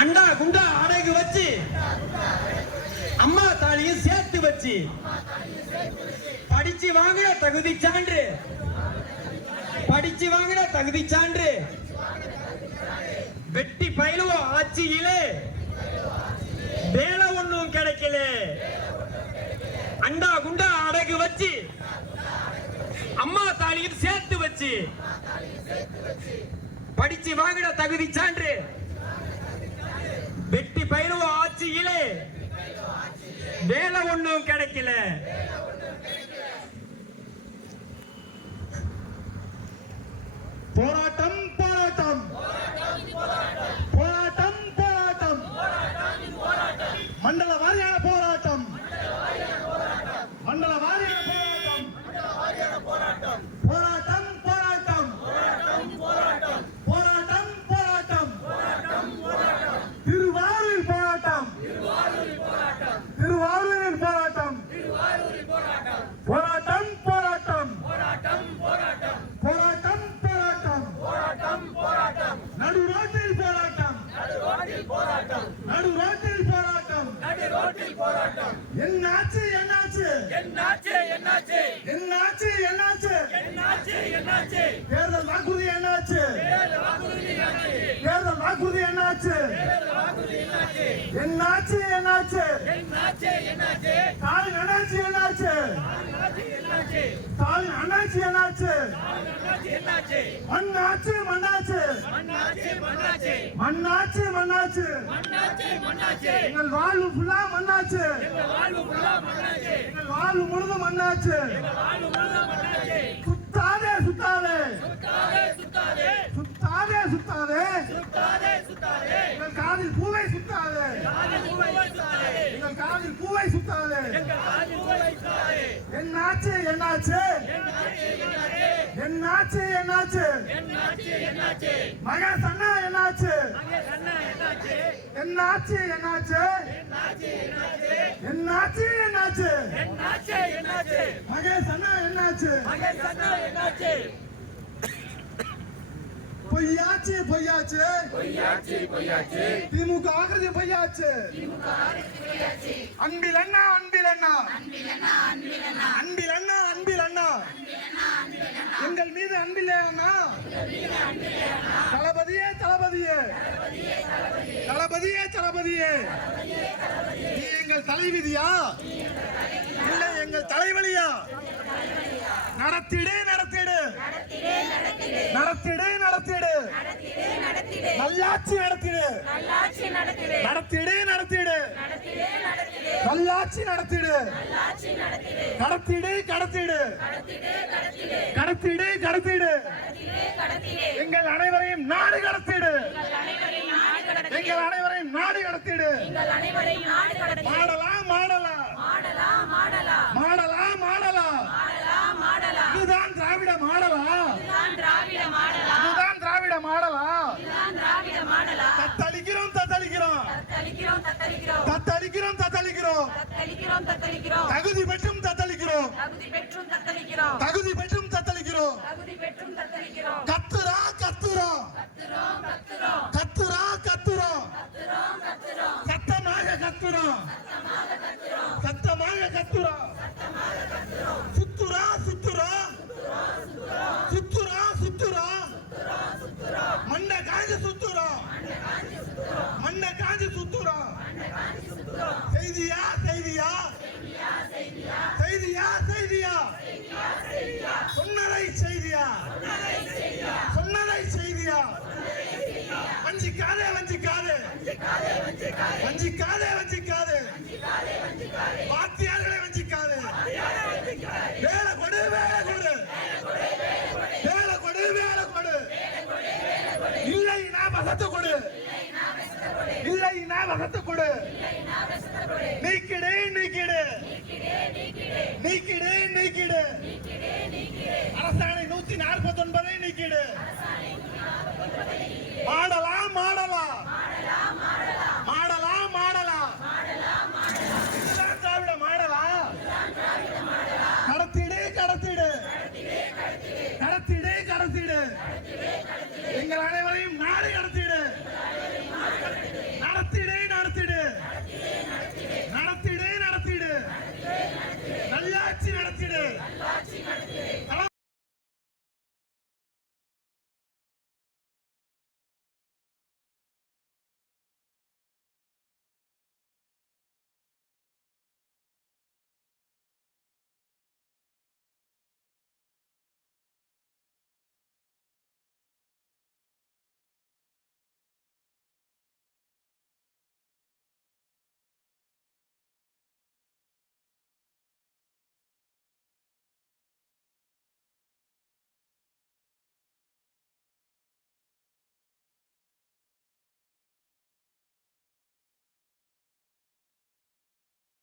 அண்டா குண்டா அடகு வச்சு அம்மா தாலியும் சேர்த்து வச்சு படிச்சு வாங்கின தகுதி சான்று படிச்சு வாங்கின தகுதி சான்று வெட்டி பயிலுவோம் ஆட்சியிலே வேலை ஒண்ணும் கிடைக்கல. அண்டா குண்டா அடகு வச்சு அம்மா தாலியும் சேர்த்து வச்சு படிச்சு வாங்கின தகுதி சான்று வெட்டி ஆட்சியிலே வேலை ஒண்ணும் கிடைக்கல. போராட்டம் போராட்டம் போராட்டம் போராட்டம் மண்டல வாரியான போராட்டம் மண்டல வாரியான போராட்டம் போராட்டம் போராட்டம் போராட்டம் போராட்டம் திருவாரூரில் போராட்டம் திருவாரூரில் போராட்டம் போராட்டம் போராட்டம் போராட்டம் போராட்டம் நடு ரோட்டில் போராட்டம் நடு ரோட்டில் போராட்டம் என்னாச்சு என்னாச்சு என்னாச்சு என்னாச்சு என்னாச்சு என்னாச்சு என்னாச்சு என்னாச்சு தேர்தல் வாக்குறுதி என்னாச்சு தேர்தல் வாக்குறுதி என்னாச்சு தேர்தல் வாக்குறுதி என்னாச்சு என்னாச்சு என்னாச்சு என்னாச்சு என்னாச்சு ஸ்டாலின் அண்ணாச்சி என்னாச்சு ஸ்டாலின் அண்ணாச்சி என்னாச்சு மண்ணாச்சு மண்ணாச்சு மண்ணாச்சு. மண்ணாச்சு எங்கள் வாழ்வு ஃபுல்லா மண்ணாச்சு. எங்கள் வாழ்வு முழுதும் மண்ணாச்சு. சுத்தாதே சுத்தாதே. சுத்தாதே சுத்தாதே. எங்கள் காதில் பூவை சுத்தாதே. எங்கள் காதில் பூவை சுத்தாதே. என்னாச்சு என்னாச்சு? என்னாச்சு என்னாச்சு? என்னாச்சு மகா சன்னா என்னாச்சு? என்னாச்சு? என்னாச்சு என்னாச்சு? என்னாச்சு என்னாச்சு? மகேஷ் அண்ணா என்னாச்சு மகேஷ் அண்ணா என்னாச்சு? பொய்யாச்சு பொய்யாச்சு? பொய்யாச்சு பொய்யாச்சு. திமுக ஆகிறது பொய்யாச்சு? அன்பில் அண்ணா. அன்பில் அண்ணா அன்பில் அண்ணா. அன்பில் அண்ணா எங்கள் மீது அன்பில்லையானா அண்ணா. தளபதியே தளபதியே. தளபதியே தளபதியே. நீ எங்கள் தலைவிதியா? இல்லை எங்கள் தலைவலியா? நடத்திடு. நடத்திடு நடத்திடு. நல்லாட்சி நடத்திடு. நடத்திடு. நடத்திடு நல்லாட்சி நடத்திடு. கடத்திடு கடத்திடு. கடத்திடு கடத்திடு. எங்கள் அனைவரையும் நாடு கடத்திடு. எங்கள் அனைவரையும் நாடு கடத்திடு. மாடலாம் மாடலாம் மாடலா மாடலாம் மாடலா இதுதான் திராவிட மாடலாம் தத்தளிக்கிறோம் தத்தளிக்கிறோம். தத்தளிக்கிறோம் தத்தளிக்கிறோம். தகுதி பெற்றும் தத்தளிக்கிறோம். தகுதி பெற்றும் தத்தளிக்கிறோம். தகுதி பெற்றும் தத்தளிக்கிறோம். தகுதி பெற்றும் தத்தளிக்கிறோம். வஞ்சிக்காதே வஞ்சிக்காதே. வாத்தியார்களை வஞ்சிக்காதே. வேலை கொடு வேலை கொடு. வேலை கொடு வேலை கொடு. இல்லை நான் வசத்து கொடு. இல்லை நான் வசத்து கொடு. ஆட்சி நடத்திடு.